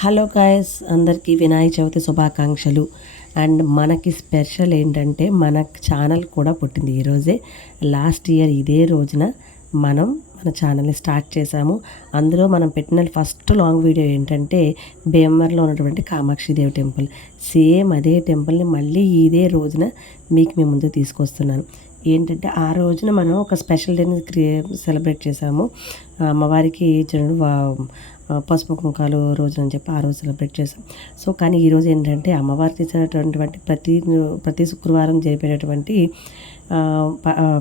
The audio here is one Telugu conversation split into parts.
హలో గాయస్ అందరికీ వినాయక చవితి శుభాకాంక్షలు. అండ్ మనకి స్పెషల్ ఏంటంటే మన ఛానల్ కూడా పుట్టింది ఈరోజే లాస్ట్ ఇయర్ ఇదే రోజున మనం మన ఛానల్ని స్టార్ట్ చేశాము. అందులో మనం పెట్టిన ఫస్ట్ లాంగ్ వీడియో ఏంటంటే భీమవరంలో ఉన్నటువంటి కామాక్షిదేవి టెంపుల్. సేమ్ అదే టెంపుల్ని మళ్ళీ ఇదే రోజున మీకు మీ ముందు తీసుకొస్తున్నాను. ఏంటంటే ఆ రోజున మనం ఒక స్పెషల్ డేని క్రియే సెలబ్రేట్ చేసాము అమ్మవారికి చూడండి పసుపు కుంకాలు రోజు అని చెప్పి ఆ రోజు సెలబ్రేట్ చేసాం సో కానీ ఈరోజు ఏంటంటే అమ్మవారు చేసేటటువంటి ప్రతి ప్రతి శుక్రవారం జరిపేటటువంటి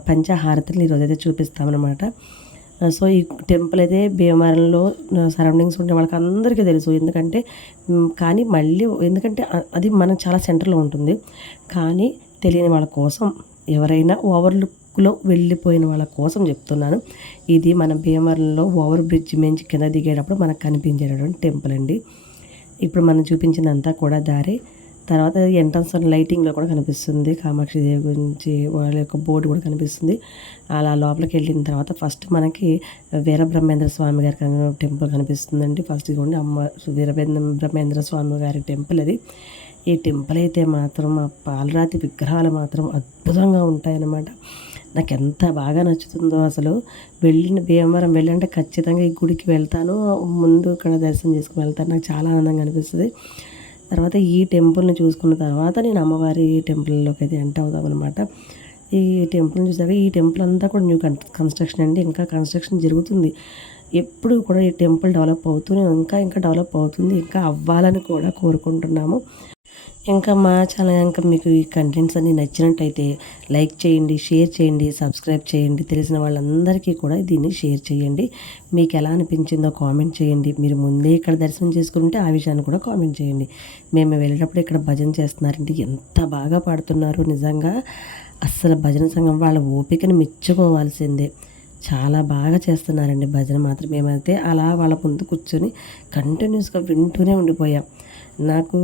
పంచహారతులు ఈరోజైతే చూపిస్తామన్నమాట. సో ఈ టెంపుల్ అయితే భీమవరంలో సరౌండింగ్స్ ఉండే వాళ్ళకి అందరికీ తెలుసు. ఎందుకంటే కానీ మళ్ళీ ఎందుకంటే అది మనకు చాలా సెంటర్లో ఉంటుంది. కానీ తెలియని వాళ్ళ కోసం ఎవరైనా ఓవర్లుక్లో వెళ్ళిపోయిన వాళ్ళ కోసం చెప్తున్నాను. ఇది మన భీమవరంలో ఓవర్ బ్రిడ్జ్ మించి కింద దిగేటప్పుడు మనకు కనిపించేటటువంటి టెంపుల్ అండి. ఇప్పుడు మనం చూపించినంతా కూడా దారి. తర్వాత ఎంట్రన్స్ లైటింగ్లో కూడా కనిపిస్తుంది. కామాక్షి దేవి గురించి వాళ్ళ యొక్క బోర్డు కూడా కనిపిస్తుంది. అలా లోపలికి వెళ్ళిన తర్వాత ఫస్ట్ మనకి వీరబ్రహ్మేంద్ర స్వామి గారి టెంపుల్ కనిపిస్తుందండి. ఫస్ట్ ఇదిగోండి అమ్మ వీరబ్రహ్మ బ్రహ్మేంద్ర స్వామి గారి టెంపుల్ అది. ఈ టెంపుల్ అయితే మాత్రం ఆ పాలరాతి విగ్రహాలు మాత్రం అద్భుతంగా ఉంటాయన్నమాట. నాకు ఎంత బాగా నచ్చుతుందో అసలు. వెళ్ళిన భీమవరం వెళ్ళంటే ఖచ్చితంగా ఈ గుడికి వెళ్తాను. ముందు ఇక్కడ దర్శనం చేసుకుని వెళ్తాను. నాకు చాలా ఆనందంగా అనిపిస్తుంది. తర్వాత ఈ టెంపుల్ని చూసుకున్న తర్వాత నేను అమ్మవారి టెంపుల్లోకి అయితే ఎంటర్ అవుతాం అనమాట ఈ టెంపుల్ని చూసాక ఈ టెంపుల్ అంతా కూడా న్యూ కన్స్ట్రక్షన్ అండి. ఇంకా కన్స్ట్రక్షన్ జరుగుతుంది. ఎప్పుడు కూడా ఈ టెంపుల్ డెవలప్ అవుతూనే ఇంకా ఇంకా డెవలప్ అవుతుంది ఇంకా అవ్వాలని కూడా కోరుకుంటున్నాము. ఇంకా మా ఛానల్ ఇంకా మీకు ఈ కంటెంట్స్ అన్ని నచ్చినట్టయితే లైక్ చేయండి షేర్ చేయండి సబ్స్క్రైబ్ చేయండి. తెలిసిన వాళ్ళందరికీ కూడా దీన్ని షేర్ చేయండి. మీకు ఎలా అనిపించిందో కామెంట్ చేయండి. మీరు ముందే ఇక్కడ దర్శనం చేసుకుంటే ఆ విషయాన్ని కూడా కామెంట్ చేయండి. మేము వెళ్ళేటప్పుడు ఇక్కడ భజన చేస్తున్నారంటే ఎంత బాగా పాడుతున్నారు నిజంగా. అస్సలు భజన సంఘం వాళ్ళ ఓపికను మెచ్చుకోవాల్సిందే. చాలా బాగా చేస్తున్నారండి భజన మాత్రం. మేమైతే అలా వాళ్ళ ముందు కూర్చొని కంటిన్యూస్గా వింటూనే ఉండిపోయాం. నాకు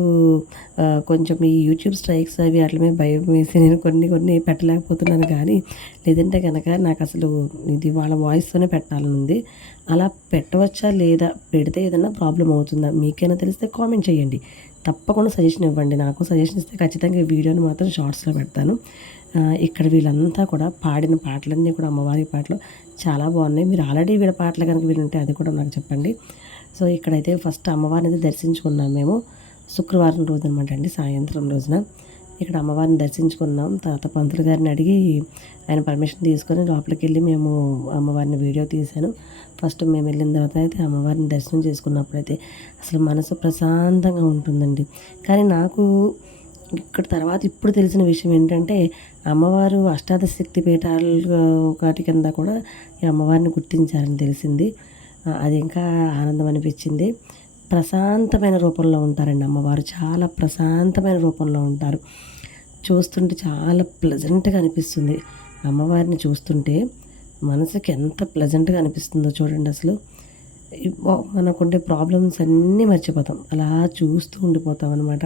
కొంచెం ఈ యూట్యూబ్ స్ట్రైక్స్ అవి అట్లమే భయం వేసి నేను కొన్ని కొన్ని పెట్టలేకపోతున్నాను కానీ లేదంటే కనుక నాకు అసలు ఇది వాళ్ళ వాయిస్తోనే పెట్టాలని ఉంది. అలా పెట్టవచ్చా లేదా? పెడితే ఏదైనా ప్రాబ్లం అవుతుందా? మీకైనా తెలిస్తే కామెంట్ చేయండి. తప్పకుండా సజెషన్ ఇవ్వండి. నాకు సజెషన్ ఇస్తే ఖచ్చితంగా ఈ వీడియోని మాత్రం షార్ట్స్లో పెడతాను. ఇక్కడ వీళ్ళంతా కూడా పాడిన పాటలన్నీ కూడా అమ్మవారి పాటలు చాలా బాగున్నాయి. మీరు ఆల్రెడీ వీళ్ళ పాటలు కనుక వింటే అది కూడా నాకు చెప్పండి. సో ఇక్కడైతే ఫస్ట్ అమ్మవారిని అయితే దర్శించుకున్నాం మేము. శుక్రవారం రోజు అనమాట అండి సాయంత్రం రోజున. ఇక్కడ అమ్మవారిని దర్శించుకున్నాం. తర్వాత పంతులు గారిని అడిగి ఆయన పర్మిషన్ తీసుకొని లోపలికి వెళ్ళి మేము అమ్మవారిని వీడియో తీశాను. ఫస్ట్ మేము వెళ్ళిన తర్వాత అయితే అమ్మవారిని దర్శనం చేసుకున్నప్పుడైతే అసలు మనసు ప్రశాంతంగా ఉంటుందండి. కానీ నాకు ఇక్కడ తర్వాత ఇప్పుడు తెలిసిన విషయం ఏంటంటే అమ్మవారు అష్టాదశ శక్తి పీఠాలు ఒకటి కింద కూడా ఈ అమ్మవారిని గుర్తించారని తెలిసింది. అది ఇంకా ఆనందం అనిపించింది. ప్రశాంతమైన రూపంలో ఉంటారండి అమ్మవారు. చాలా ప్రశాంతమైన రూపంలో ఉంటారు. చూస్తుంటే చాలా ప్లెజెంట్గా అనిపిస్తుంది. అమ్మవారిని చూస్తుంటే మనసుకి ఎంత ప్లెజెంట్గా అనిపిస్తుందో చూడండి అసలు. మనకుండే ప్రాబ్లమ్స్ అన్నీ మర్చిపోతాం. అలా చూస్తూ ఉండిపోతాం అనమాట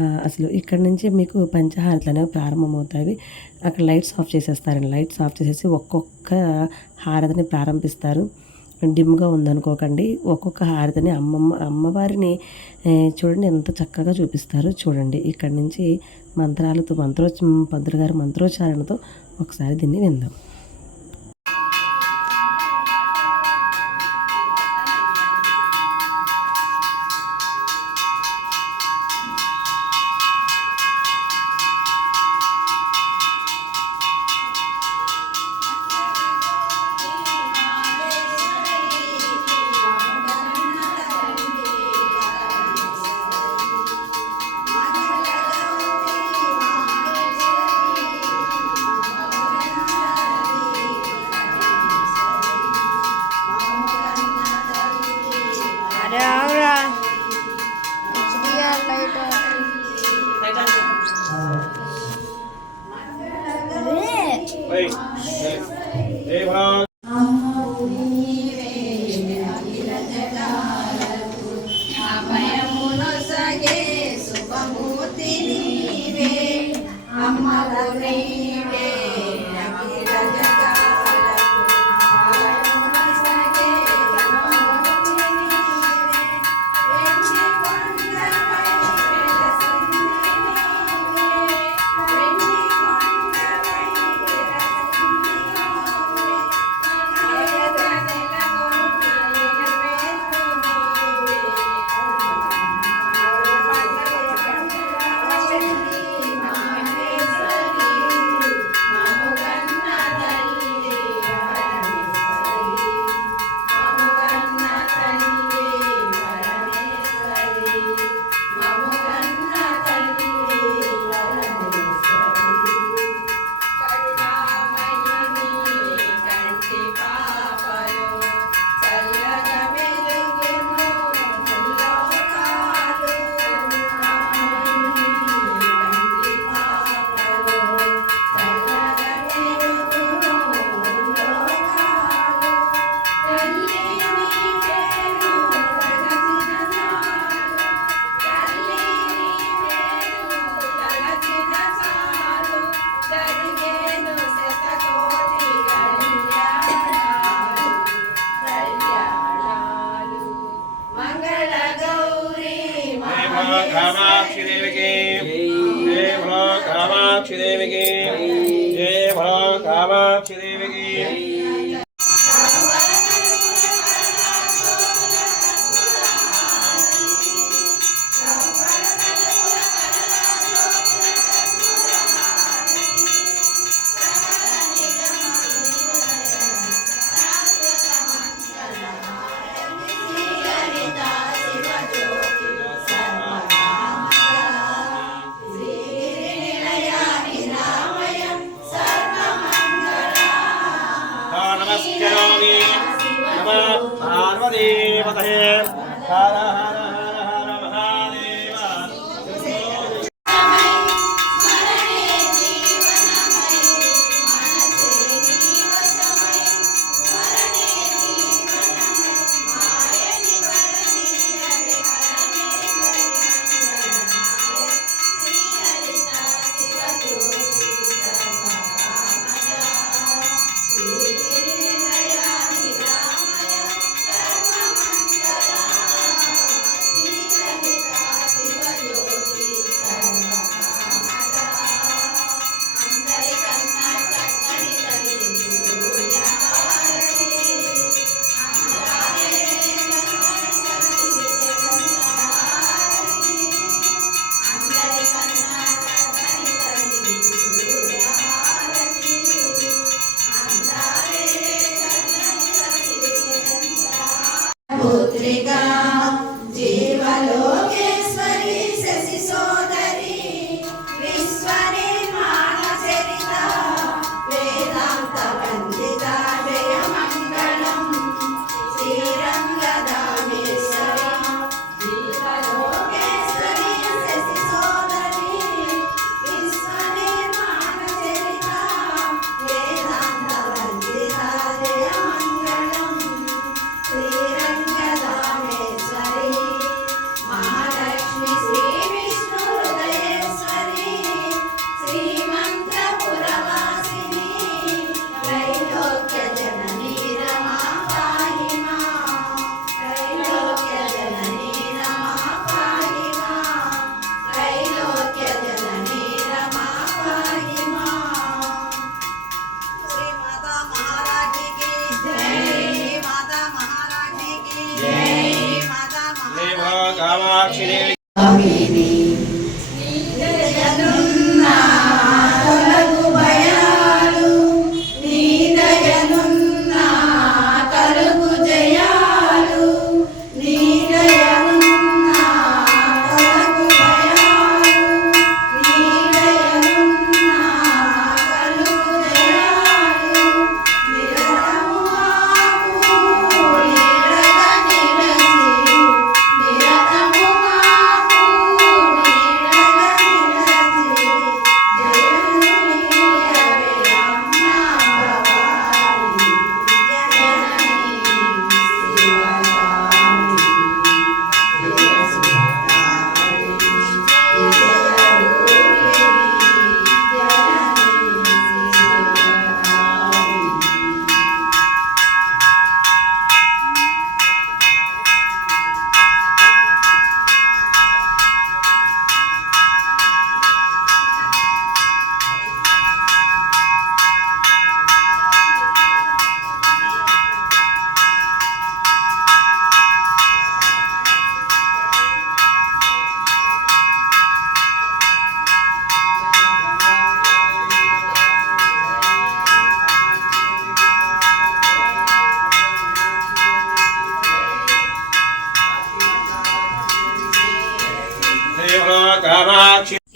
అసలు ఇక్కడ నుంచి మీకు పంచహారతలు అనేవి ప్రారంభమవుతాయి. అక్కడ లైట్స్ ఆఫ్ చేసేస్తారండి. లైట్స్ ఆఫ్ చేసేసి ఒక్కొక్క హారతిని ప్రారంభిస్తారు. డిమ్గా ఉందనుకోకండి. ఒక్కొక్క హారతిని అమ్మమ్మ అమ్మవారిని చూడండి ఎంత చక్కగా చూపిస్తారు చూడండి. ఇక్కడ నుంచి మంత్రాలతో మంత్రోచ పంతులు గారి మంత్రోచ్చారణతో ఒకసారి దీన్ని విందాం. me. Shri Vigi.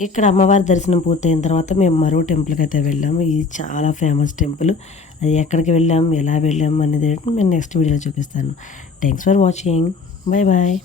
ఇక్కడ అమ్మవారి దర్శనం పూర్తయిన తర్వాత మేము మరో టెంపుల్కి అయితే వెళ్ళాము ఇది చాలా ఫేమస్ టెంపుల్. అది ఎక్కడికి వెళ్ళాము ఎలా వెళ్ళాము అనేది నేను నెక్స్ట్ వీడియోలో చూపిస్తాను. Thanks for watching bye bye